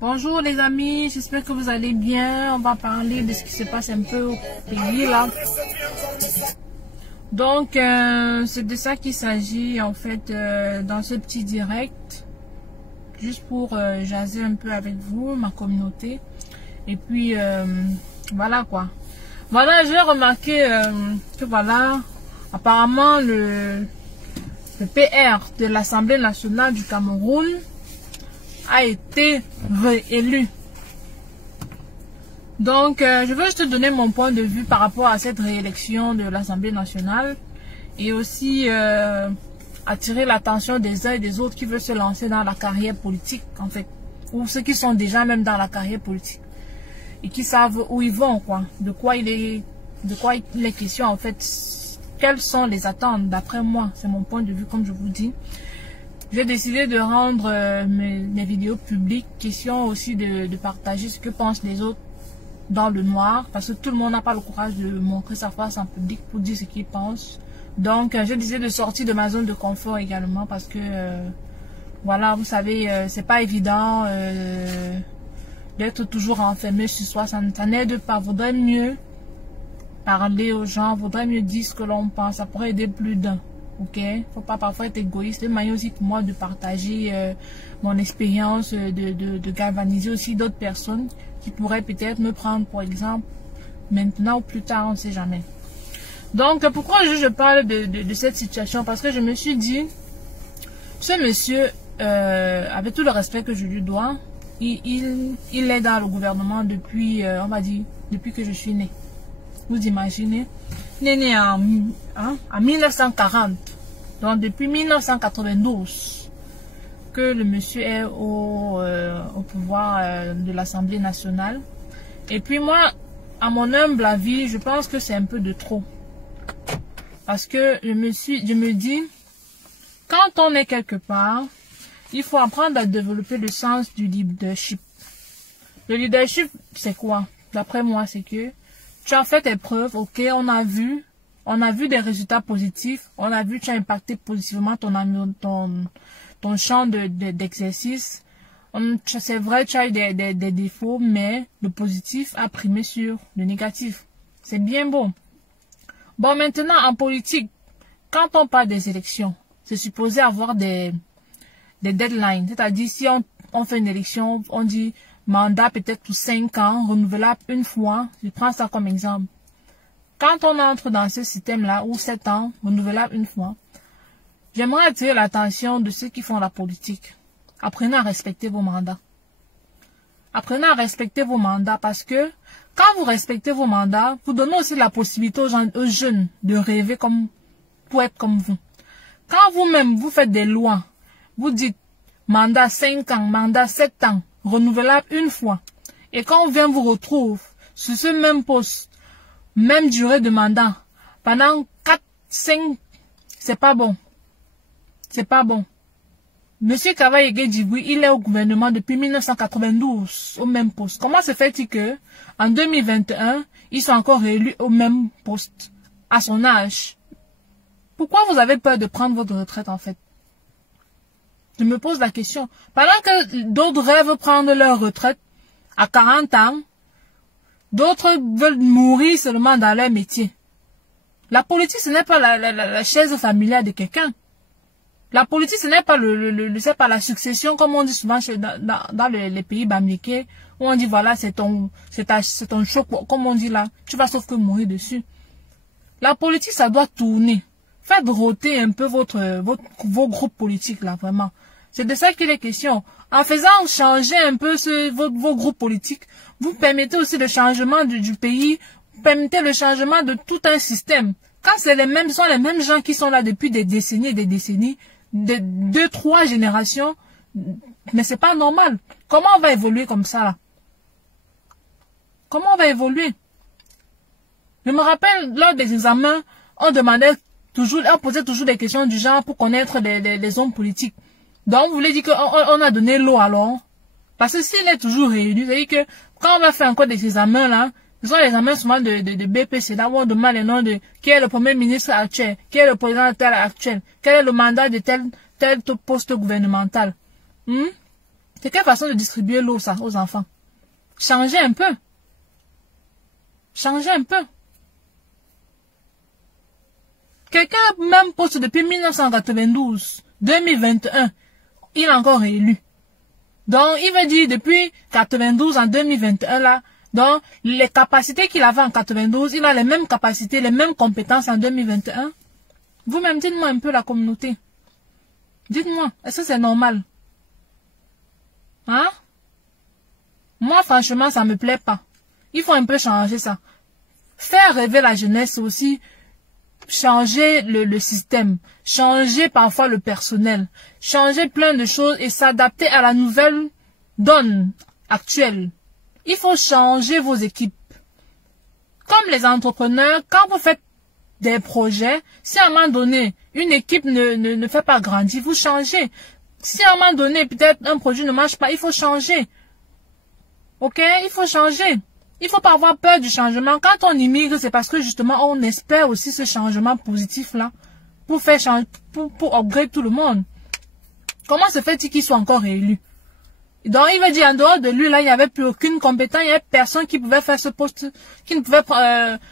Bonjour les amis, j'espère que vous allez bien. On va parler de ce qui se passe un peu au pays là. Donc c'est de ça qu'il s'agit en fait dans ce petit direct. Juste pour jaser un peu avec vous, ma communauté. Et puis voilà quoi. Voilà, j'ai remarqué que voilà, apparemment le PR de l'Assemblée nationale du Cameroun a été réélu. Donc, je veux juste donner mon point de vue par rapport à cette réélection de l'Assemblée nationale et aussi attirer l'attention des uns et des autres qui veulent se lancer dans la carrière politique, en fait, ou ceux qui sont déjà même dans la carrière politique et qui savent où ils vont, quoi, de quoi il est question, en fait, quelles sont les attentes, d'après moi, c'est mon point de vue, comme je vous dis. J'ai décidé de rendre mes vidéos publiques, question aussi de partager ce que pensent les autres dans le noir, parce que tout le monde n'a pas le courage de montrer sa face en public pour dire ce qu'il pense. Donc, j'ai décidé de sortir de ma zone de confort également, parce que, voilà, vous savez, c'est pas évident d'être toujours enfermé sur soi, ça n'aide pas. Vaudrait mieux parler aux gens, vaudrait mieux dire ce que l'on pense, ça pourrait aider plus d'un. Ok, faut pas parfois être égoïste. C'est manière aussi pour moi de partager mon expérience, de galvaniser aussi d'autres personnes qui pourraient peut-être me prendre pour exemple maintenant ou plus tard, on ne sait jamais. Donc pourquoi je parle de cette situation? Parce que je me suis dit, ce monsieur, avec tout le respect que je lui dois, il est dans le gouvernement depuis, on va dire, depuis que je suis née. Vous imaginez? Né en 1940. Donc depuis 1992 que le monsieur est au pouvoir de l'Assemblée nationale. Et puis moi, à mon humble avis, je pense que c'est un peu de trop. Parce que je me dis, quand on est quelque part, il faut apprendre à développer le sens du leadership. Le leadership, c'est quoi? D'après moi, c'est que tu as fait tes preuves, ok, on a vu des résultats positifs, on a vu que tu as impacté positivement ton champ d'exercice. C'est vrai, tu as eu des défauts, mais le positif a primé sur le négatif. C'est bien bon. Bon, maintenant, en politique, quand on parle des élections, c'est supposé avoir des deadlines. C'est-à-dire, si on fait une élection, on dit mandat peut-être pour 5 ans, renouvelable une fois. Je prends ça comme exemple. Quand on entre dans ce système-là, ou 7 ans, renouvelable une fois, j'aimerais attirer l'attention de ceux qui font la politique. Apprenez à respecter vos mandats. Apprenez à respecter vos mandats parce que quand vous respectez vos mandats, vous donnez aussi la possibilité aux jeunes de rêver pour être comme vous. Quand vous-même, vous faites des lois, vous dites mandat 5 ans, mandat 7 ans, renouvelable une fois. Et quand on vient vous retrouve sur ce même poste, même durée de mandat, pendant 4, 5, c'est pas bon. C'est pas bon. Monsieur Kavaye Djibril, il est au gouvernement depuis 1992, au même poste. Comment se fait-il que, en 2021, ils sont encore réélus au même poste, à son âge? Pourquoi vous avez peur de prendre votre retraite, en fait? Je me pose la question. Pendant que d'autres rêvent prendre leur retraite à 40 ans, d'autres veulent mourir seulement dans leur métier. La politique, ce n'est pas la chaise familiale de quelqu'un. La politique, ce n'est pas c'est pas la succession, comme on dit souvent dans les pays bamliqués, où on dit voilà, c'est ton choc, comme on dit là, tu vas sauf que mourir dessus. La politique, ça doit tourner. Faites roter un peu vos groupes politiques là, vraiment. C'est de ça qu'il est question. En faisant changer un peu vos groupes politiques, vous permettez aussi le changement du pays, vous permettez le changement de tout un système. Quand c'est sont les mêmes gens qui sont là depuis des décennies et des décennies, 2, 3 générations, mais c'est pas normal. Comment on va évoluer comme ça là? Comment on va évoluer? Je me rappelle, lors des examens, on posait toujours des questions du genre pour connaître les hommes politiques. Donc, vous voulez dire qu'on a donné l'eau alors? Parce que s'il est toujours réuni, c'est-à-dire que quand on va faire encore des examens là, ce sont les examens souvent de BPC, là où on demande les noms de qui est le premier ministre actuel, qui est le président tel actuel, quel est le mandat de tel poste gouvernemental. C'est quelle façon de distribuer l'eau, ça, aux enfants? Changez un peu. Changez un peu. Quelqu'un même poste depuis 1992, 2021, il est encore élu. Donc, il veut dire depuis 92 en 2021 là, donc les capacités qu'il avait en 92, il a les mêmes capacités, les mêmes compétences en 2021. Vous-même, dites-moi un peu la communauté. Dites-moi, est-ce que c'est normal? Hein? Moi, franchement, ça me plaît pas. Il faut un peu changer ça. Faire rêver la jeunesse aussi, changer le système, changer parfois le personnel, changer plein de choses et s'adapter à la nouvelle donne actuelle. Il faut changer vos équipes. Comme les entrepreneurs, quand vous faites des projets, si à un moment donné, une équipe ne fait pas grandir, vous changez. Si à un moment donné, peut-être un produit ne marche pas, il faut changer. Ok? Il faut changer. Il ne faut pas avoir peur du changement. Quand on immigre, c'est parce que justement, on espère aussi ce changement positif-là pour faire changer, pour upgrade tout le monde. Comment se fait-il qu'il soit encore élu? Donc, il veut dire, en dehors de lui, là, il n'y avait plus aucune compétence, il n'y avait personne qui pouvait faire ce poste, qui ne pouvait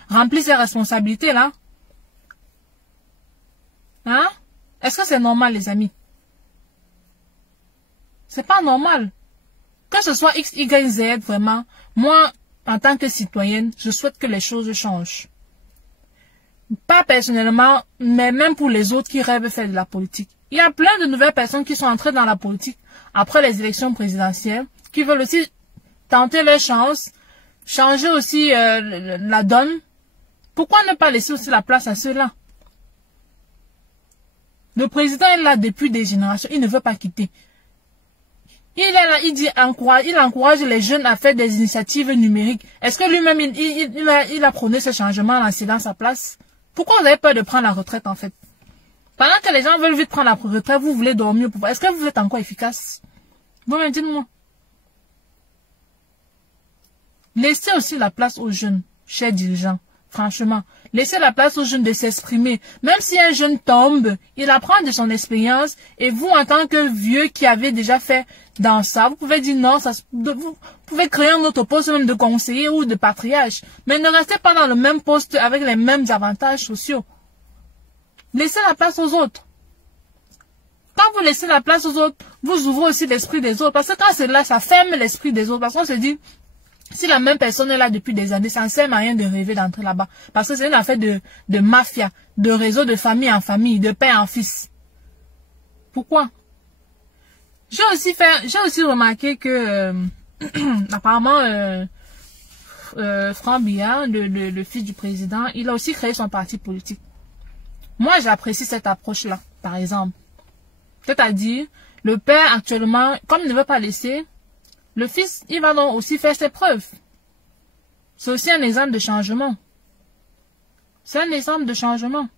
remplir ses responsabilités, là. Hein? Est-ce que c'est normal, les amis? C'est pas normal. Que ce soit X, Y, Z, vraiment, moi, en tant que citoyenne, je souhaite que les choses changent. Pas personnellement, mais même pour les autres qui rêvent de faire de la politique. Il y a plein de nouvelles personnes qui sont entrées dans la politique après les élections présidentielles, qui veulent aussi tenter leur chance, changer aussi la donne. Pourquoi ne pas laisser aussi la place à ceux-là? Le président est là depuis des générations, il ne veut pas quitter. Il est là, il encourage les jeunes à faire des initiatives numériques. Est-ce que lui-même, il a prôné ce changement en cédant sa place? Pourquoi vous avez peur de prendre la retraite, en fait? Pendant que les gens veulent vite prendre la retraite, vous voulez dormir au pouvoir. Est-ce que vous êtes encore efficace? Vous-même, dites-moi. Laissez aussi la place aux jeunes, chers dirigeants. Franchement, laissez la place aux jeunes de s'exprimer. Même si un jeune tombe, il apprend de son expérience. Et vous, en tant que vieux qui avez déjà fait dans ça, vous pouvez dire non, vous pouvez créer un autre poste même de conseiller ou de patriarche. Mais ne restez pas dans le même poste avec les mêmes avantages sociaux. Laissez la place aux autres. Quand vous laissez la place aux autres, vous ouvrez aussi l'esprit des autres. Parce que quand c'est là, ça ferme l'esprit des autres. Parce qu'on se dit, si la même personne est là depuis des années, ça ne sert à rien de rêver d'entrer là-bas. Parce que c'est une affaire de mafia, de réseau de famille en famille, de père en fils. Pourquoi? J'ai aussi remarqué que, apparemment, Franck Biya, le fils du président, il a aussi créé son parti politique. Moi, j'apprécie cette approche-là, par exemple. C'est-à-dire, le père, actuellement, comme il ne veut pas laisser, le fils, il va donc aussi faire ses preuves. C'est aussi un exemple de changement. C'est un exemple de changement.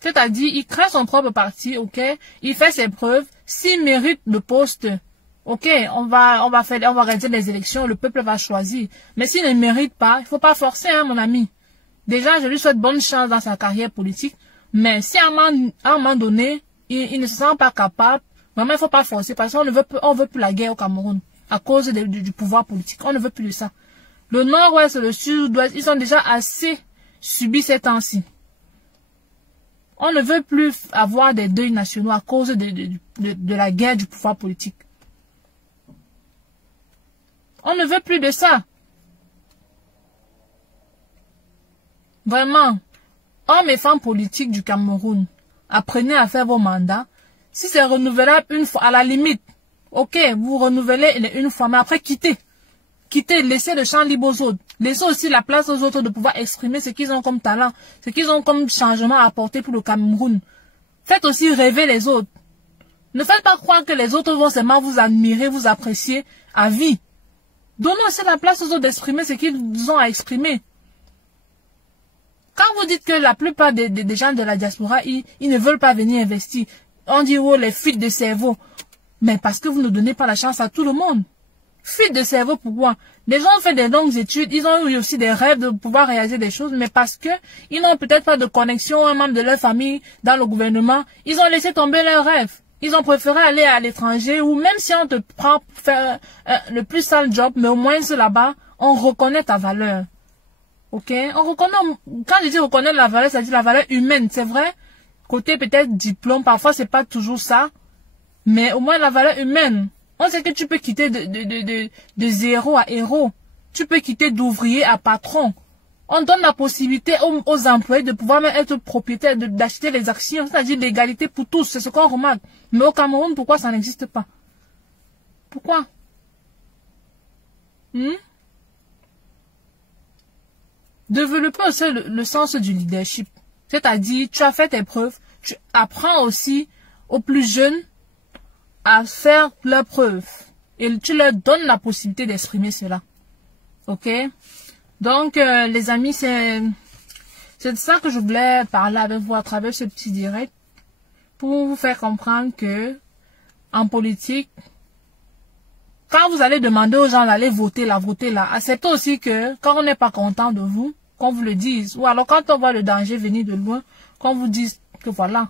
C'est-à-dire, il crée son propre parti, ok, il fait ses preuves, s'il mérite le poste, ok, on va organiser les élections, le peuple va choisir. Mais s'il ne mérite pas, il faut pas forcer, hein, mon ami. Déjà, je lui souhaite bonne chance dans sa carrière politique, mais si à un moment donné, il ne se sent pas capable, vraiment, il faut pas forcer, parce qu'on veut plus la guerre au Cameroun, à cause du pouvoir politique. On ne veut plus de ça. Le nord-ouest et le sud-ouest, ils ont déjà assez subi ces temps-ci. On ne veut plus avoir des deuils nationaux à cause de la guerre du pouvoir politique. On ne veut plus de ça. Vraiment, hommes et femmes politiques du Cameroun, apprenez à faire vos mandats. Si c'est renouvelable une fois, à la limite, ok, vous renouvelez une fois, mais après quittez. Quittez, laissez le champ libre aux autres. Laissez aussi la place aux autres de pouvoir exprimer ce qu'ils ont comme talent, ce qu'ils ont comme changement à apporter pour le Cameroun. Faites aussi rêver les autres. Ne faites pas croire que les autres vont seulement vous admirer, vous apprécier à vie. Donnez aussi la place aux autres d'exprimer ce qu'ils ont à exprimer. Quand vous dites que la plupart des gens de la diaspora, ils ne veulent pas venir investir, on dit, oh, les fuites de cerveau. Mais parce que vous ne donnez pas la chance à tout le monde. Fuite de cerveau, pourquoi? Les gens ont fait des longues études, ils ont eu aussi des rêves de pouvoir réaliser des choses, mais parce que ils n'ont peut-être pas de connexion, un membre de leur famille, dans le gouvernement, ils ont laissé tomber leurs rêves. Ils ont préféré aller à l'étranger ou même si on te prend pour faire le plus sale job, mais au moins là-bas, on reconnaît ta valeur. Ok? On reconnaît, quand je dis reconnaître la valeur, ça dit la valeur humaine, c'est vrai. Côté peut-être diplôme, parfois c'est pas toujours ça, mais au moins la valeur humaine. On sait que tu peux quitter de zéro à héros. Tu peux quitter d'ouvrier à patron. On donne la possibilité aux employés de pouvoir même être propriétaires, d'acheter les actions, c'est-à-dire l'égalité pour tous, c'est ce qu'on remarque. Mais au Cameroun, pourquoi ça n'existe pas? Pourquoi? Développer aussi le sens du leadership. C'est-à-dire, tu as fait tes preuves, tu apprends aussi aux plus jeunes à faire leurs preuves. Et tu leur donnes la possibilité d'exprimer cela. Ok? Donc, les amis, c'est de ça que je voulais parler avec vous à travers ce petit direct. Pour vous faire comprendre que, en politique, quand vous allez demander aux gens d'aller voter là, acceptez aussi que, quand on n'est pas content de vous, qu'on vous le dise. Ou alors, quand on voit le danger venir de loin, qu'on vous dise que voilà.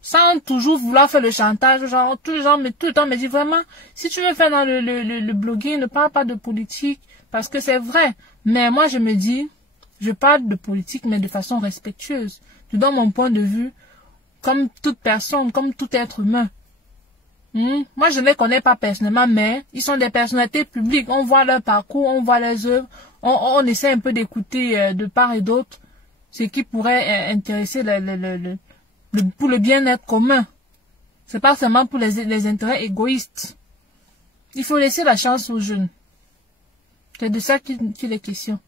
Sans toujours vouloir faire le chantage, genre, tous les gens, mais tout le temps me disent vraiment, si tu veux faire dans le blogging, ne parle pas de politique, parce que c'est vrai. Mais moi, je me dis, je parle de politique, mais de façon respectueuse. Je donne mon point de vue, comme toute personne, comme tout être humain. Moi, je ne les connais pas personnellement, mais ils sont des personnalités publiques. On voit leur parcours, on voit leurs œuvres, on essaie un peu d'écouter de part et d'autre ce qui pourrait intéresser pour le bien-être commun. C'est pas seulement pour les intérêts égoïstes. Il faut laisser la chance aux jeunes. C'est de ça qu'il est question.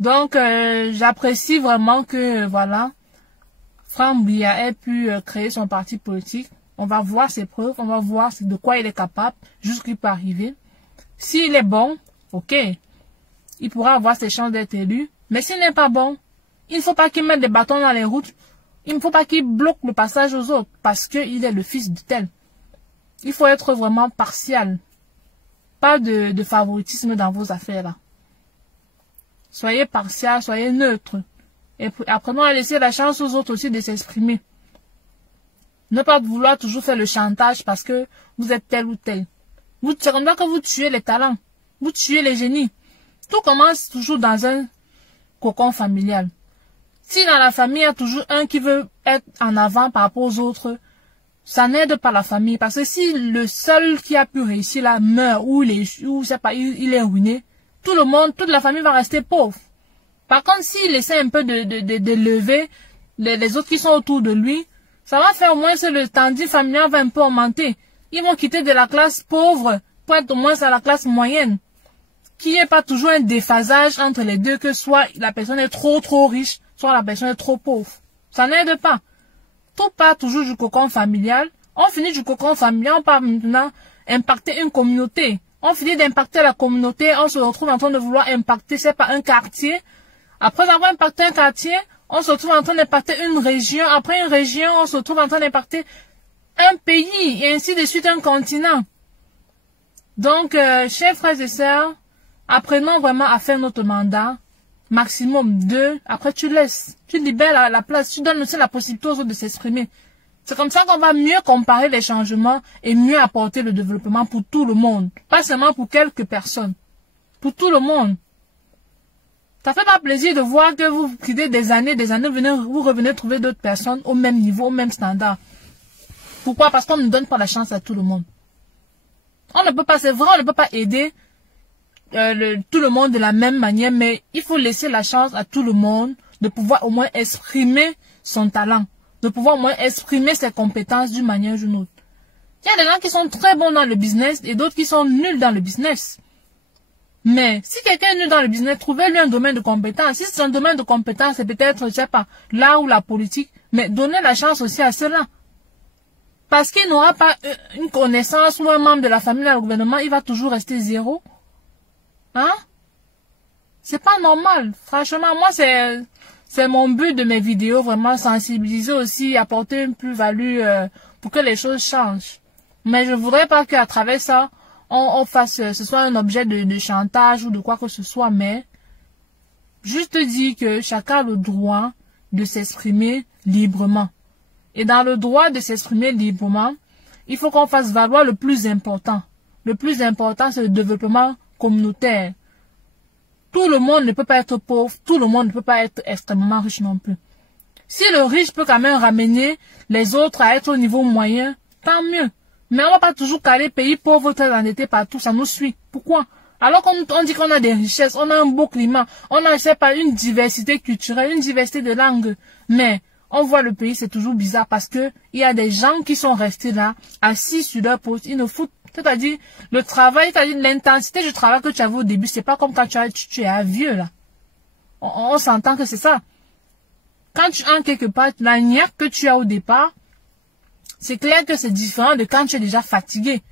Donc, j'apprécie vraiment que, voilà, Franck Biya ait pu créer son parti politique. On va voir ses preuves, on va voir de quoi il est capable, jusqu'où il peut arriver. S'il est bon, ok, il pourra avoir ses chances d'être élu. Mais s'il n'est pas bon, il ne faut pas qu'il mette des bâtons dans les routes. Il ne faut pas qu'il bloque le passage aux autres, parce qu'il est le fils de tel. Il faut être vraiment partial. Pas de favoritisme dans vos affaires là. Soyez partial, soyez neutre. Et apprenons à laisser la chance aux autres aussi de s'exprimer. Ne pas vouloir toujours faire le chantage parce que vous êtes tel ou tel. C'est comme ça que vous tuez les talents. Vous tuez les génies. Tout commence toujours dans un cocon familial. Si dans la famille, il y a toujours un qui veut être en avant par rapport aux autres, ça n'aide pas la famille. Parce que si le seul qui a pu réussir là meurt ou il est ruiné, tout le monde, toute la famille va rester pauvre. Par contre, s'il essaie un peu de lever les autres qui sont autour de lui, ça va faire au moins que le standing familial va un peu augmenter. Ils vont quitter de la classe pauvre pour être au moins à la classe moyenne. Qu'il n'y ait pas toujours un déphasage entre les deux, que soit la personne est trop riche, soit la personne est trop pauvre. Ça n'aide pas. Tout part toujours du cocon familial. On finit du cocon familial, on part maintenant impacter une communauté. On finit d'impacter la communauté, on se retrouve en train de vouloir impacter, c'est pas un quartier. Après avoir impacté un quartier, on se retrouve en train d'impacter une région. Après une région, on se retrouve en train d'impacter un pays et ainsi de suite un continent. Donc, chers frères et sœurs, apprenons vraiment à faire notre mandat. Maximum 2. Après, tu laisses. Tu libères la place. Tu donnes aussi la possibilité aux autres de s'exprimer. C'est comme ça qu'on va mieux comparer les changements et mieux apporter le développement pour tout le monde. Pas seulement pour quelques personnes. Pour tout le monde. Ça fait pas plaisir de voir que vous quittez des années, vous revenez trouver d'autres personnes au même niveau, au même standard. Pourquoi? Parce qu'on ne donne pas la chance à tout le monde. On ne peut pas, c'est vrai, on ne peut pas aider tout le monde de la même manière, mais il faut laisser la chance à tout le monde de pouvoir au moins exprimer son talent, de pouvoir au moins exprimer ses compétences d'une manière ou d'une autre. Il y a des gens qui sont très bons dans le business et d'autres qui sont nuls dans le business. Mais si quelqu'un est nul dans le business, trouvez-lui un domaine de compétence. Si son domaine de compétence, c'est peut-être, je sais pas, l'art ou la politique, mais donnez la chance aussi à cela. Parce qu'il n'aura pas une connaissance ou un membre de la famille dans le gouvernement, il va toujours rester zéro. Hein? C'est pas normal. Franchement, moi, c'est mon but de mes vidéos, vraiment sensibiliser aussi, apporter une plus-value pour que les choses changent. Mais je voudrais pas qu'à travers ça, on fasse, ce soit un objet de chantage ou de quoi que ce soit, mais juste dire que chacun a le droit de s'exprimer librement. Et dans le droit de s'exprimer librement, il faut qu'on fasse valoir le plus important. Le plus important, c'est le développement communautaire. Tout le monde ne peut pas être pauvre, tout le monde ne peut pas être extrêmement riche non plus. Si le riche peut quand même ramener les autres à être au niveau moyen, tant mieux. Mais on va pas toujours caler pays pauvres, très endettés partout, ça nous suit. Pourquoi? Alors qu'on dit qu'on a des richesses, on a un beau climat, on a, je sais pas, une diversité culturelle, une diversité de langues. Mais on voit le pays, c'est toujours bizarre parce que il y a des gens qui sont restés là, assis sur leur poste, ils ne foutent. C'est-à-dire, le travail, c'est-à-dire l'intensité du travail que tu avais au début, c'est pas comme quand tu es un vieux, là. On s'entend que c'est ça. Quand tu as quelque part, la niaque que tu as au départ, c'est clair que c'est différent de quand tu es déjà fatigué.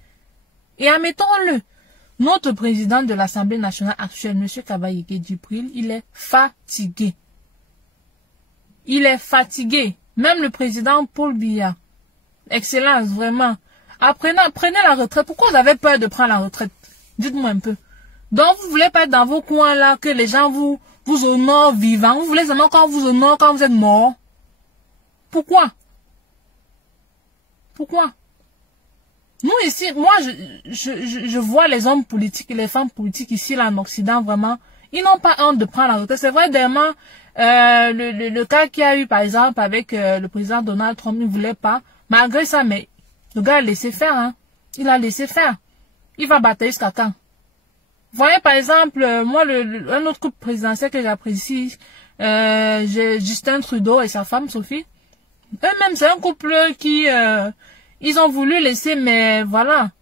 Et admettons-le, notre président de l'Assemblée nationale actuelle, M. Kabayeke Djibril, il est fatigué. Il est fatigué. Même le président Paul Biya. Excellence, vraiment. Prenez la retraite. Pourquoi vous avez peur de prendre la retraite? Dites-moi un peu. Donc, vous voulez pas être dans vos coins là, que les gens vous honorent vivants. Vous voulez seulement qu'on vous honore quand vous êtes mort. Pourquoi? Pourquoi? Nous ici, moi, je vois les hommes politiques et les femmes politiques ici là en Occident, vraiment, ils n'ont pas honte de prendre la retraite. C'est vrai, dernièrement, le cas qu'il y a eu, par exemple, avec le président Donald Trump, il ne voulait pas. Malgré ça, mais le gars a laissé faire, hein. Il a laissé faire. Il va batailler jusqu'à quand? Vous voyez, par exemple, moi, un autre couple présidentiel que j'apprécie, j'ai Justin Trudeau et sa femme, Sophie. Eux-mêmes, c'est un couple qui, ils ont voulu laisser, mais voilà.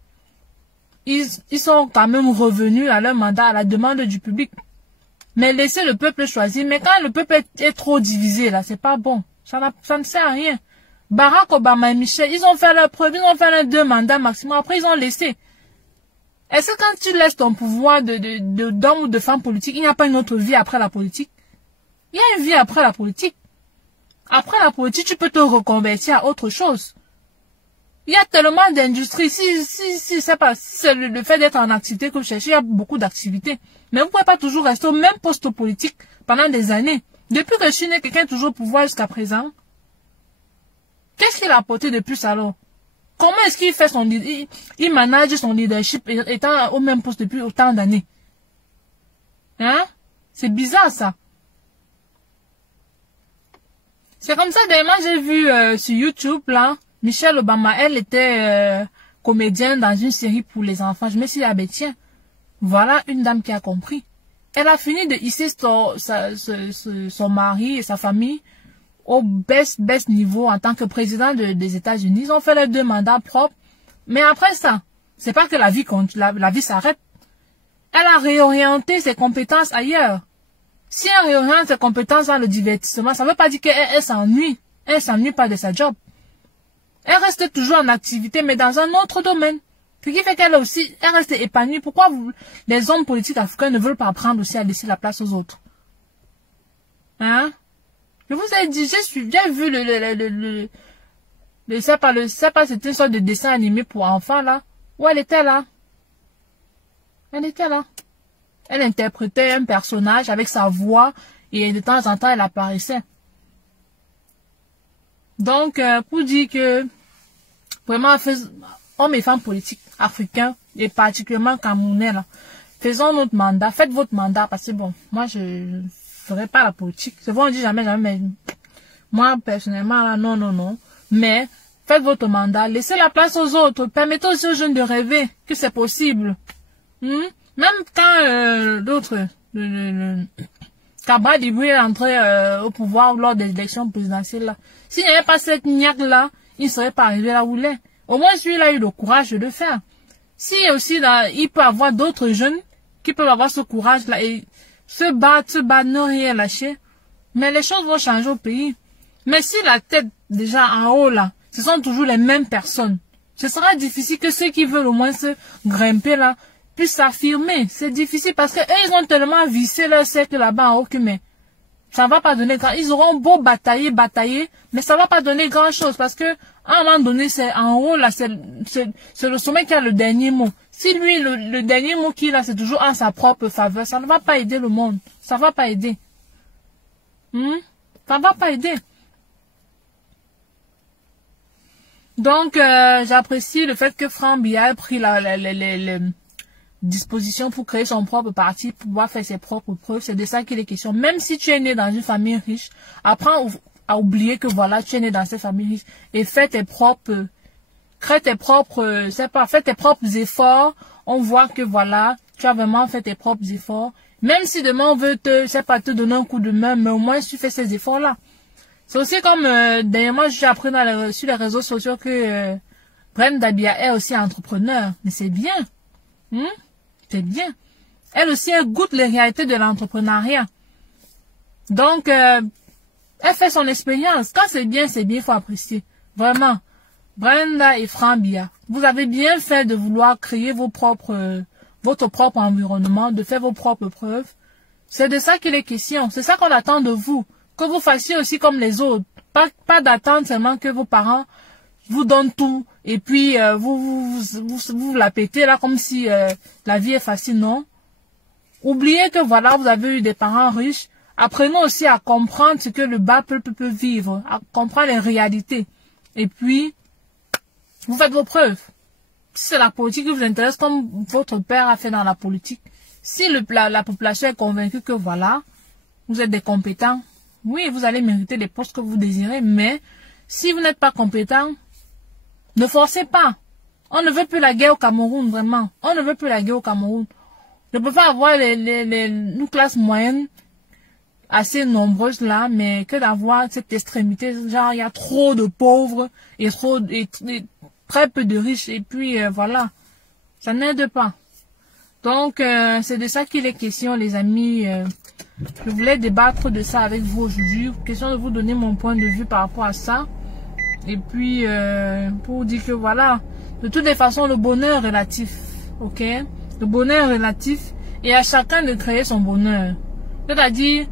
Ils sont quand même revenus à leur mandat, à la demande du public. Mais laisser le peuple choisir. Mais quand le peuple est trop divisé, là, c'est pas bon. Ça ne sert à rien. Barack Obama et Michel, ils ont fait leur preuve, ils ont fait leurs 2 mandats maximum, après ils ont laissé. Est-ce que quand tu laisses ton pouvoir d'homme ou de femme politique, il n'y a pas une autre vie après la politique? Il y a une vie après la politique. Après la politique, tu peux te reconvertir à autre chose. Il y a tellement d'industries. Si c'est le fait d'être en activité que vous cherchez, il y a beaucoup d'activités. Mais vous ne pouvez pas toujours rester au même poste politique pendant des années. Depuis que je suis né, quelqu'un est toujours au pouvoir jusqu'à présent. Qu'est-ce qu'il a apporté de plus alors? Comment est-ce qu'il fait il manage son leadership étant au même poste depuis autant d'années? Hein? C'est bizarre ça. C'est comme ça, dernièrement, j'ai vu sur YouTube, là, Michelle Obama, elle était comédienne dans une série pour les enfants. Je me suis dit, ah ben tiens, voilà une dame qui a compris. Elle a fini de hisser son mari et sa famille au best niveau en tant que président des États-Unis. Ils ont fait leurs 2 mandats propres. Mais après ça, c'est pas que la vie s'arrête. Elle a réorienté ses compétences ailleurs. Si elle réoriente ses compétences dans le divertissement, ça ne veut pas dire qu'elle s'ennuie. Elle s'ennuie pas de sa job. Elle reste toujours en activité, mais dans un autre domaine. Ce qui fait qu'elle aussi, elle reste épanouie. Pourquoi les hommes politiques africains ne veulent pas apprendre aussi à laisser la place aux autres? Hein? Je vous ai dit, j'ai vu je sais pas, c'était une sorte de dessin animé pour enfants, là. Où elle était là. Elle était là. Elle interprétait un personnage avec sa voix et de temps en temps, elle apparaissait. Donc, pour dire que, vraiment, hommes et femmes politiques africains, et particulièrement camerounais, là, faisons notre mandat, faites votre mandat, parce que bon, moi, je ferai pas la politique. C'est vrai, on dit jamais, mais moi, personnellement, là, non. Mais, faites votre mandat, laissez la place aux autres, permettez aussi aux jeunes de rêver que c'est possible. Même quand l'autre, Kabra Djibril est entré au pouvoir lors des élections présidentielles, là, s'il n'y avait pas cette niaque-là, il ne serait pas arrivé là où il est. Au moins, celui-là a eu le courage de le faire. Si aussi, là, il peut y avoir d'autres jeunes qui peuvent avoir ce courage-là et se battre, ne rien lâcher, mais les choses vont changer au pays. Mais si la tête, déjà en haut, là, ce sont toujours les mêmes personnes, ce sera difficile que ceux qui veulent au moins se grimper, là, puissent s'affirmer. C'est difficile parce que eux, ils ont tellement vissé leur cercle là-bas en haut que, mais ça va pas donner grand. Ils auront beau batailler, mais ça va pas donner grand chose parce que, à un moment donné, c'est en haut, là, c'est le sommet qui a le dernier mot. Si lui, le dernier mot qu'il a, c'est toujours en sa propre faveur, ça ne va pas aider le monde. Ça va pas aider. Ça va pas aider. Donc, j'apprécie le fait que Franck Biya ait pris les dispositions pour créer son propre parti, pour pouvoir faire ses propres preuves. C'est de ça qu'il est question. Même si tu es né dans une famille riche, apprends à oublier que voilà, tu es né dans cette famille riche et fais tes propres, crée tes propres, fais tes propres efforts. On voit que voilà, tu as vraiment fait tes propres efforts. Même si demain on veut te donner un coup de main, mais au moins tu fais ces efforts-là. C'est aussi comme, dernièrement, j'ai appris sur les réseaux sociaux que Brenda Biya est aussi entrepreneur. Mais c'est bien. C'est bien. Elle aussi, elle goûte les réalités de l'entrepreneuriat. Donc, elle fait son expérience. Quand c'est bien, il faut apprécier. Vraiment. Brenda et Franck Biya, vous avez bien fait de vouloir créer votre propre environnement, de faire vos propres preuves. C'est de ça qu'il est question. C'est ça qu'on attend de vous. Que vous fassiez aussi comme les autres. Pas d'attendre seulement que vos parents vous donnent tout. Et puis, vous la pétez là comme si la vie est facile, non? Oubliez que voilà, vous avez eu des parents riches. Apprenez aussi à comprendre ce que le bas peuple peut vivre. À comprendre les réalités. Et puis, vous faites vos preuves. Si c'est la politique qui vous intéresse comme votre père a fait dans la politique, si la population est convaincue que voilà, vous êtes des compétents, oui, vous allez mériter les postes que vous désirez, mais si vous n'êtes pas compétent, ne forcez pas. On ne veut plus la guerre au Cameroun, vraiment. On ne veut plus la guerre au Cameroun. Je peux pas avoir une classe moyenne assez nombreuses là, mais que d'avoir cette extrémité, genre il y a trop de pauvres et très peu de riches, et puis voilà, ça n'aide pas. Donc, c'est de ça qu'il est question, les amis. Je voulais débattre de ça avec vous aujourd'hui. Question de vous donner mon point de vue par rapport à ça. Et puis, pour dire que voilà, de toutes les façons, le bonheur est relatif. Ok? Le bonheur est relatif et à chacun de créer son bonheur. C'est-à-dire,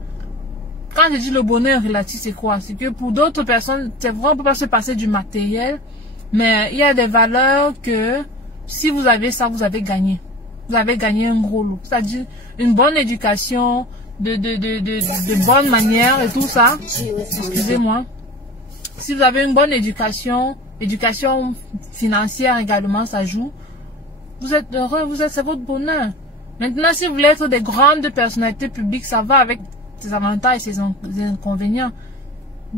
quand je dis le bonheur relatif, c'est quoi? C'est que pour d'autres personnes, c'est vrai, on ne peut pas se passer du matériel, mais il y a des valeurs que si vous avez ça, vous avez gagné. Vous avez gagné un gros lot. C'est-à-dire une bonne éducation, de bonne manière et tout ça. Excusez-moi. Si vous avez une bonne éducation financière également, ça joue. Vous êtes heureux, c'est votre bonheur. Maintenant, si vous voulez être des grandes personnalités publiques, ça va avec ses avantages et ses inconvénients.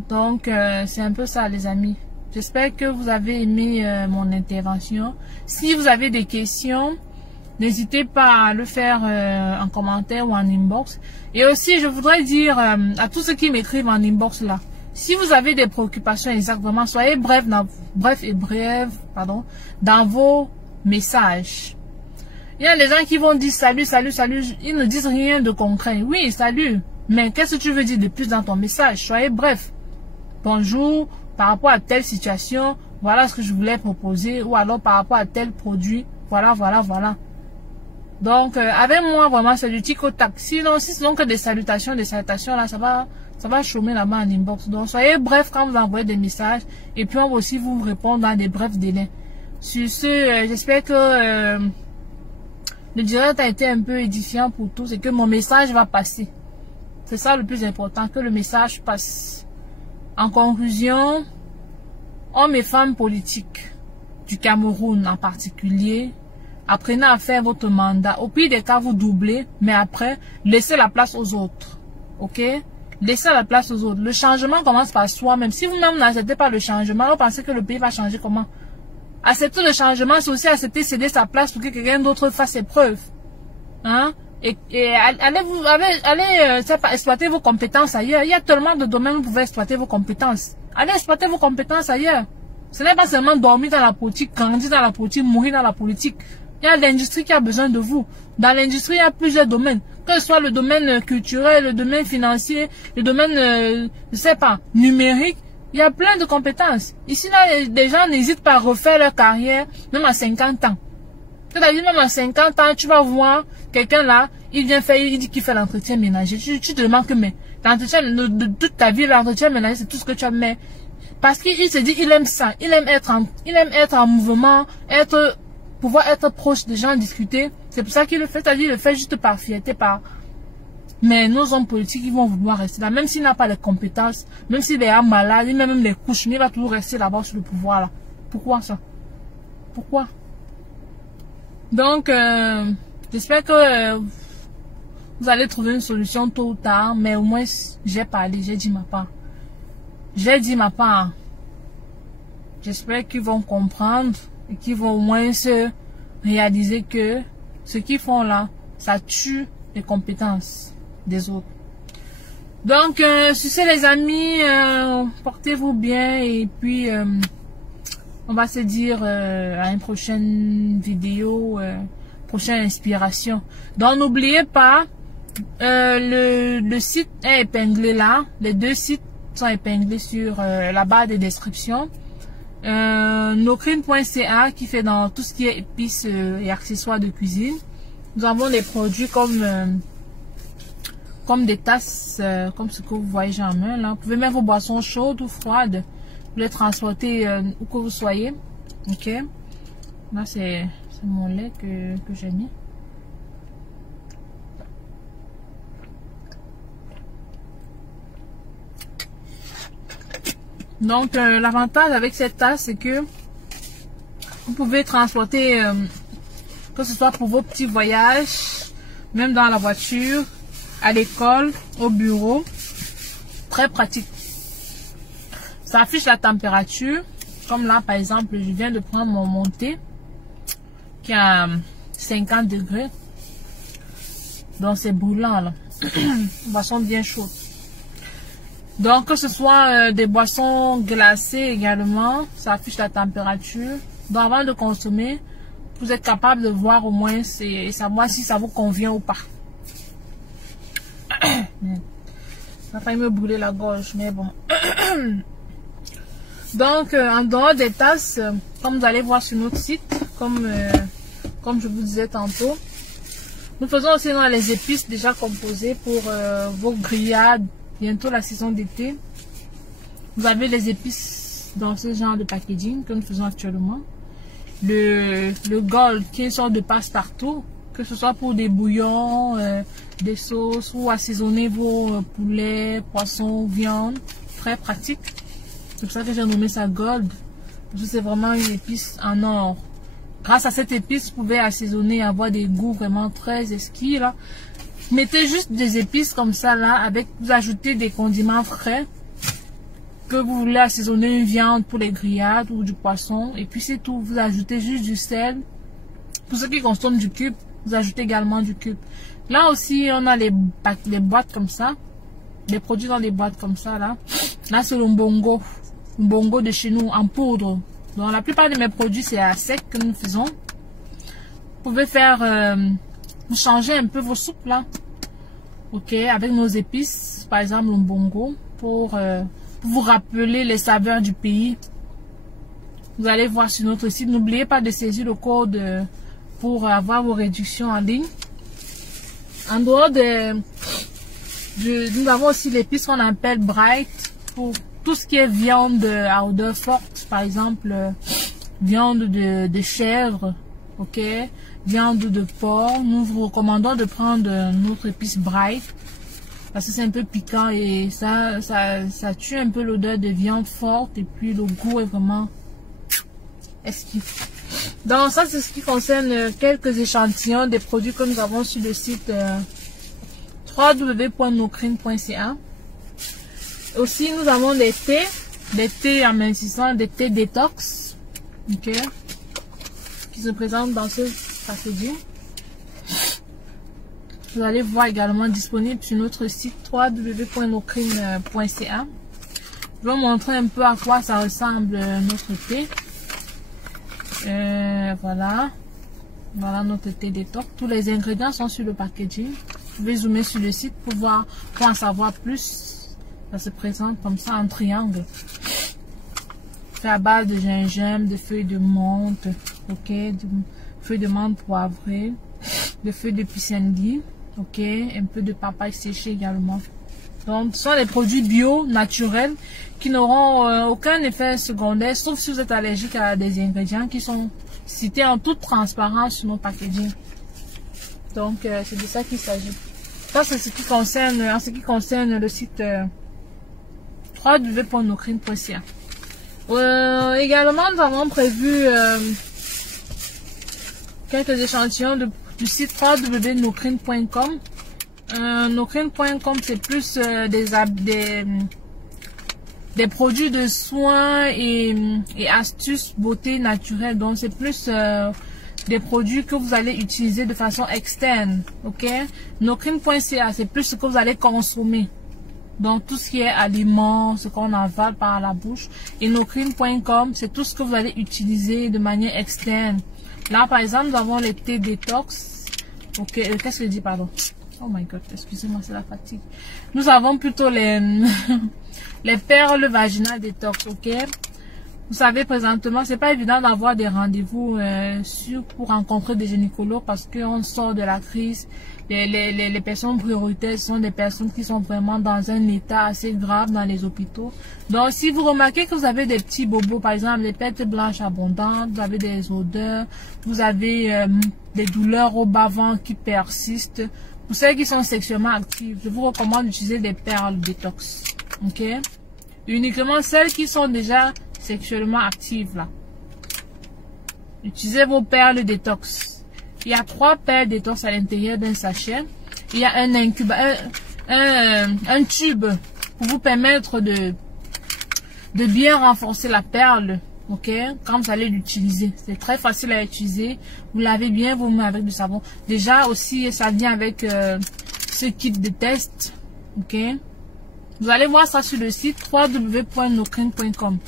Donc, c'est un peu ça, les amis. J'espère que vous avez aimé mon intervention. Si vous avez des questions, n'hésitez pas à le faire en commentaire ou en inbox. Et aussi, je voudrais dire à tous ceux qui m'écrivent en inbox là, si vous avez des préoccupations exactement, soyez bref dans vos messages. Il y a des gens qui vont dire salut, salut, salut. Ils ne disent rien de concret. Oui, salut. Mais qu'est-ce que tu veux dire de plus dans ton message? Soyez bref. Bonjour, par rapport à telle situation, voilà ce que je voulais proposer. Ou alors par rapport à tel produit, voilà. Donc, avec moi, vraiment, c'est du tic au tac. Sinon que des salutations, là, ça va chômer là-bas en inbox. Donc, soyez bref quand vous envoyez des messages. Et puis, on va aussi vous répondre dans des brefs délais. Sur ce, j'espère que le direct a été un peu édifiant pour tous et que mon message va passer. C'est ça le plus important, que le message passe. En conclusion, hommes et femmes politiques du Cameroun en particulier, apprenez à faire votre mandat. Au pire des cas, vous doublez, mais après, laissez la place aux autres. Ok? Laissez la place aux autres. Le changement commence par soi. Même si vous-même n'acceptez pas le changement, vous pensez que le pays va changer comment? Accepter le changement, c'est aussi accepter céder sa place pour que quelqu'un d'autre fasse ses preuves. Hein? Et allez exploiter vos compétences ailleurs. Il y a tellement de domaines où vous pouvez exploiter vos compétences. Allez exploiter vos compétences ailleurs. Ce n'est pas seulement dormir dans la politique, grandir dans la politique, mourir dans la politique. Il y a l'industrie qui a besoin de vous. Dans l'industrie, il y a plusieurs domaines. Que ce soit le domaine culturel, le domaine financier, le domaine, numérique. Il y a plein de compétences. Ici, là, les gens n'hésitent pas à refaire leur carrière, même à 50 ans. C'est-à-dire, même à 50 ans, tu vas voir quelqu'un là, il dit qu'il fait l'entretien ménager. Tu te demandes que, mais, l'entretien de toute ta vie, l'entretien ménager, c'est tout ce que tu as, mais, parce qu'il se dit, il aime ça. Il aime être en mouvement, pouvoir être proche des gens, discuter. C'est pour ça qu'il le fait. C'est-à-dire, il le fait juste par fierté, mais nos hommes politiques, ils vont vouloir rester là. Même s'il n'a pas les compétences, même s'il est malade, même les couches, mais il va toujours rester là-bas sur le pouvoir là. Pourquoi ça? Pourquoi? Donc, j'espère que vous allez trouver une solution tôt ou tard, mais au moins, j'ai parlé, j'ai dit ma part. J'ai dit ma part. J'espère qu'ils vont comprendre et qu'ils vont au moins se réaliser que ce qu'ils font là, ça tue les compétences des autres. Donc, sur ce les amis, portez-vous bien et puis on va se dire à une prochaine vidéo, prochaine inspiration. Donc, n'oubliez pas, le site est épinglé là. Les deux sites sont épinglés sur la barre de description. Nokrine.ca qui fait dans tout ce qui est épices et accessoires de cuisine. Nous avons des produits comme des tasses, comme ce que vous voyez j'ai en main là. Vous pouvez mettre vos boissons chaudes ou froides. Vous les transporter où que vous soyez. Ok. Là c'est mon lait que j'ai mis. Donc, l'avantage avec cette tasse, c'est que vous pouvez transporter, que ce soit pour vos petits voyages, même dans la voiture, à l'école, au bureau. Très pratique. Ça affiche la température. Comme là, par exemple, je viens de prendre mon thé qui est à 50 degrés. Donc, c'est brûlant, là. Boisson bien chaude. Donc, que ce soit des boissons glacées également, ça affiche la température. Donc, avant de consommer, vous êtes capable de voir au moins et savoir si ça vous convient ou pas. Ça a failli me brûler la gorge, mais bon. Donc, en dehors des tasses, comme vous allez voir sur notre site, comme je vous disais tantôt, nous faisons aussi dans les épices déjà composées pour vos grillades. Bientôt la saison d'été. Vous avez les épices dans ce genre de packaging que nous faisons actuellement. Le gold qui est une sorte de passe-partout, que ce soit pour des bouillons, des sauces ou assaisonner vos poulets, poissons, viande. Très pratique. C'est pour ça que j'ai nommé ça gold. Parce que c'est vraiment une épice en or. Grâce à cette épice, vous pouvez assaisonner et avoir des goûts vraiment très exquis là. Mettez juste des épices comme ça là, avec vous ajoutez des condiments frais que vous voulez assaisonner une viande pour les grillades ou du poisson et puis c'est tout. Vous ajoutez juste du sel. Pour ceux qui consomment du cube, vous ajoutez également du cube. Là aussi, on a les boîtes comme ça, les produits dans les boîtes comme ça là. Là c'est le mbongo de chez nous en poudre. Donc la plupart de mes produits c'est à sec que nous faisons. Vous pouvez faire vous changez un peu vos soupes là, ok, avec nos épices, par exemple le mbongo, pour vous rappeler les saveurs du pays. Vous allez voir sur notre site. N'oubliez pas de saisir le code pour avoir vos réductions en ligne. En dehors nous avons aussi l'épice qu'on appelle Bright pour tout ce qui est viande à odeur forte, par exemple viande de chèvre, ok, viande de porc. Nous vous recommandons de prendre notre épice Bright parce que c'est un peu piquant et ça tue un peu l'odeur de viande forte et puis le goût est vraiment exquis. Donc ça c'est ce qui concerne quelques échantillons des produits que nous avons sur le site www.nokrine.ca. Aussi nous avons des thés amincissants, des thés détox, ok, qui se présentent dans ce packaging. Vous allez voir également disponible sur notre site www.nokrine.ca. Je vais vous montrer un peu à quoi ça ressemble notre thé. Voilà notre thé détox. Tous les ingrédients sont sur le packaging. Vous pouvez zoomer sur le site pour en savoir plus. Ça se présente comme ça en triangle. Fait à base de gingembre, de feuilles de menthe, ok, de feuilles de menthe poivrées, de feuilles de pissenlit, ok, un peu de papaye séchée également. Donc, ce sont des produits bio, naturels, qui n'auront aucun effet secondaire, sauf si vous êtes allergique à des ingrédients qui sont cités en toute transparence sur nos packaging. Donc, c'est de ça qu'il s'agit. Ça, c'est ce qui concerne, en ce qui concerne le site www.nokrine.ca. Également, nous avons prévu quelques échantillons du site www.nocrine.com. Nocrine.com, c'est plus des produits de soins et astuces beauté naturelle. Donc, c'est plus des produits que vous allez utiliser de façon externe. Ok? Nocrine.ca, c'est plus ce que vous allez consommer. Donc, tout ce qui est aliments, ce qu'on avale par la bouche. Et nocrine.com, c'est tout ce que vous allez utiliser de manière externe. Là, par exemple, nous avons les thés détox. Ok, qu'est-ce que je dis, pardon? Oh my god, excusez-moi, c'est la fatigue. Nous avons plutôt les, les perles vaginales détox, ok? Vous savez, présentement, c'est pas évident d'avoir des rendez-vous pour rencontrer des gynécologues parce qu'on sort de la crise. Les personnes prioritaires sont des personnes qui sont vraiment dans un état assez grave dans les hôpitaux. Donc, si vous remarquez que vous avez des petits bobos, par exemple, des pertes blanches abondantes, vous avez des odeurs, vous avez des douleurs au bas-ventre qui persistent, pour celles qui sont sexuellement actives, je vous recommande d'utiliser des perles détox. Ok? Uniquement celles qui sont déjà sexuellement actives là. Utilisez vos perles détox. Il y a 3 perles détox à l'intérieur d'un sachet. Il y a un tube pour vous permettre de bien renforcer la perle. Ok, quand vous allez l'utiliser, c'est très facile à utiliser. Vous lavez bien, vous mettez avec du savon. Déjà aussi, ça vient avec ce kit de test. Ok, vous allez voir ça sur le site www.nocrine.com.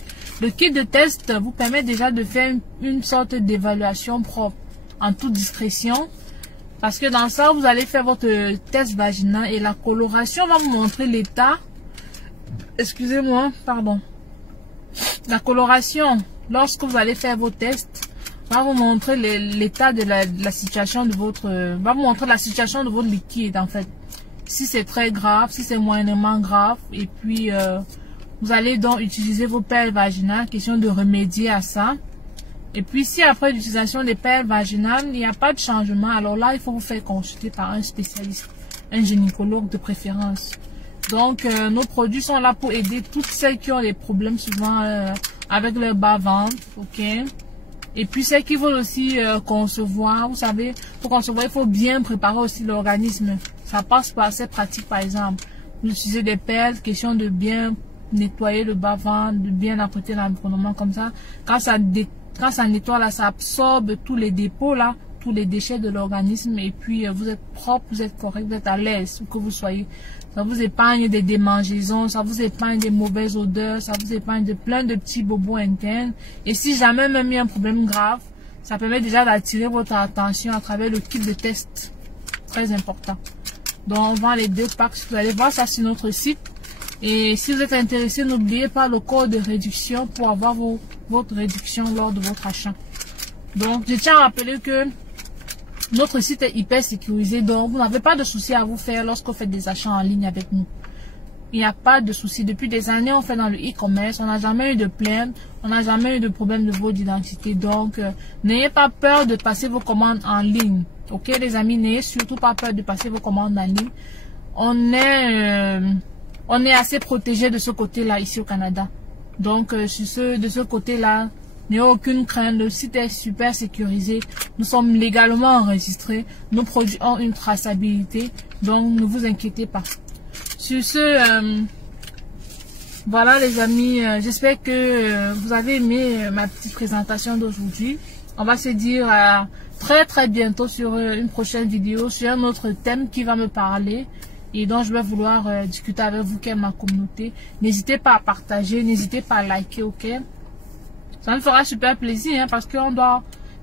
Le kit de test vous permet déjà de faire une sorte d'évaluation propre, en toute discrétion. Parce que dans ça, vous allez faire votre test vaginal et la coloration va vous montrer l'état. Excusez-moi, pardon. La coloration, lorsque vous allez faire vos tests, va vous montrer l'état de la situation de votre... va vous montrer la situation de votre liquide, en fait. Si c'est très grave, si c'est moyennement grave. Et puis, vous allez donc utiliser vos perles vaginales, question de remédier à ça. Et puis, si après l'utilisation des perles vaginales, il n'y a pas de changement, alors là, il faut vous faire consulter par un spécialiste, un gynécologue de préférence. Donc, nos produits sont là pour aider toutes celles qui ont des problèmes souvent avec leur bas-ventre, ok? Et puis, celles qui veulent aussi concevoir, vous savez, pour concevoir, il faut bien préparer aussi l'organisme. Ça passe par cette pratique, par exemple. Vous utilisez des perles, question de bien nettoyer le bas-ventre, de bien apprêter l'environnement comme ça. Quand ça nettoie, là, ça absorbe tous les dépôts, là, tous les déchets de l'organisme. Et puis, vous êtes propre, vous êtes correct, vous êtes à l'aise, où que vous soyez. Ça vous épargne des démangeaisons, ça vous épargne des mauvaises odeurs, ça vous épargne de plein de petits bobos internes. Et si jamais même il y a un problème grave, ça permet déjà d'attirer votre attention à travers le kit de test. Très important. Donc, on vend les 2 packs. Vous allez voir ça sur notre site. Et si vous êtes intéressé, n'oubliez pas le code de réduction pour avoir votre réduction lors de votre achat. Donc, je tiens à rappeler que notre site est hyper sécurisé, donc vous n'avez pas de souci à vous faire lorsque vous faites des achats en ligne avec nous. Il n'y a pas de souci. Depuis des années, on fait dans le e-commerce. On n'a jamais eu de plainte. On n'a jamais eu de problème de vol d'identité. Donc, n'ayez pas peur de passer vos commandes en ligne. Ok, les amis, n'ayez surtout pas peur de passer vos commandes en ligne. On est assez protégé de ce côté-là ici au Canada. Donc, de ce côté-là, n'ayez aucune crainte. Le site est super sécurisé. Nous sommes légalement enregistrés. Nos produits ont une traçabilité. Donc, ne vous inquiétez pas. Sur ce, voilà les amis, j'espère que vous avez aimé ma petite présentation d'aujourd'hui. On va se dire à très bientôt sur une prochaine vidéo, sur un autre thème qui va me parler et dont je vais vouloir discuter avec vous, qui est ma communauté. N'hésitez pas à partager, n'hésitez pas à liker, ok? Ça me fera super plaisir, hein, parce que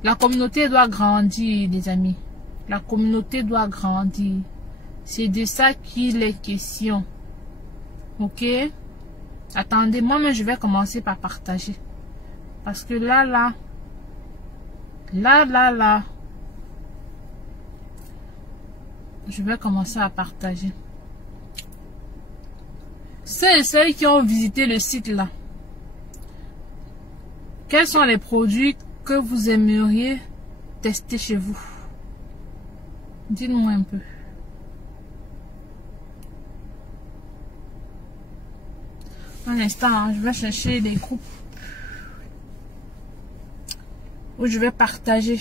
la communauté doit grandir, les amis. La communauté doit grandir. C'est de ça qu'il est question. Ok? Attendez, moi-même, je vais commencer par partager. Parce que là, je vais commencer à partager. Ceux qui ont visité le site là, quels sont les produits que vous aimeriez tester chez vous? Dites-moi un peu. Un instant, hein, je vais chercher les groupes. où je vais partager.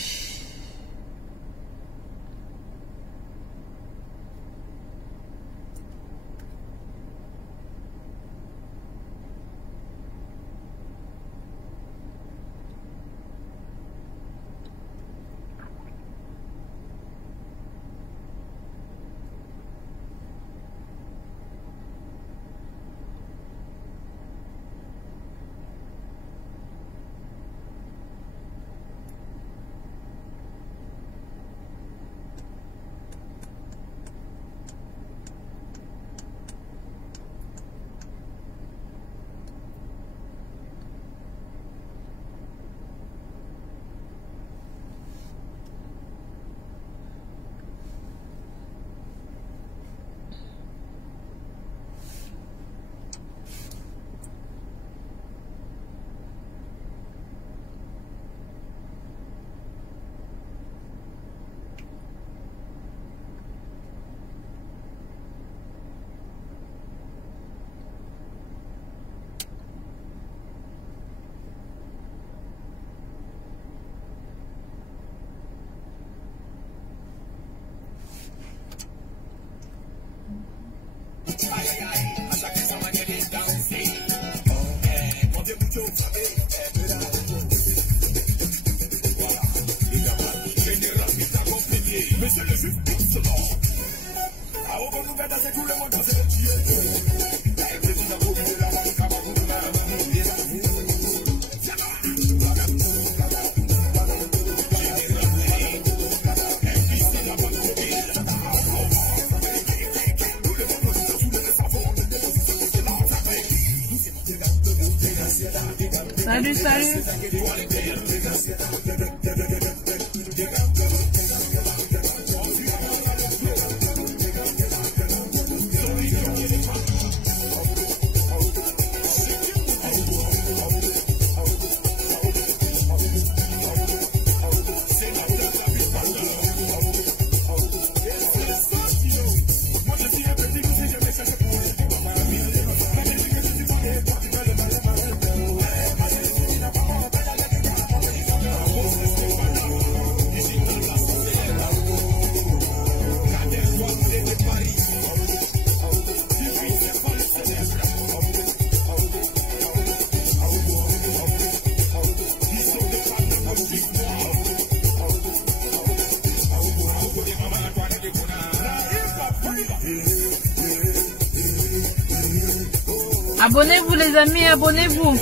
Salut, salut. Abonnez-vous les amis, abonnez-vous.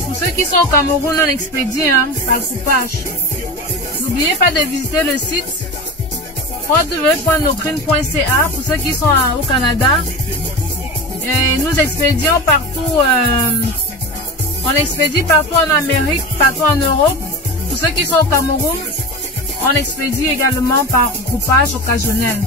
Pour ceux qui sont au Cameroun, on expédie par coupage. N'oubliez pas de visiter le site www.nocrine.ca pour ceux qui sont au Canada. Et nous expédions partout. On expédie partout en Amérique, partout en Europe. Pour ceux qui sont au Cameroun, on expédie également par groupage occasionnel.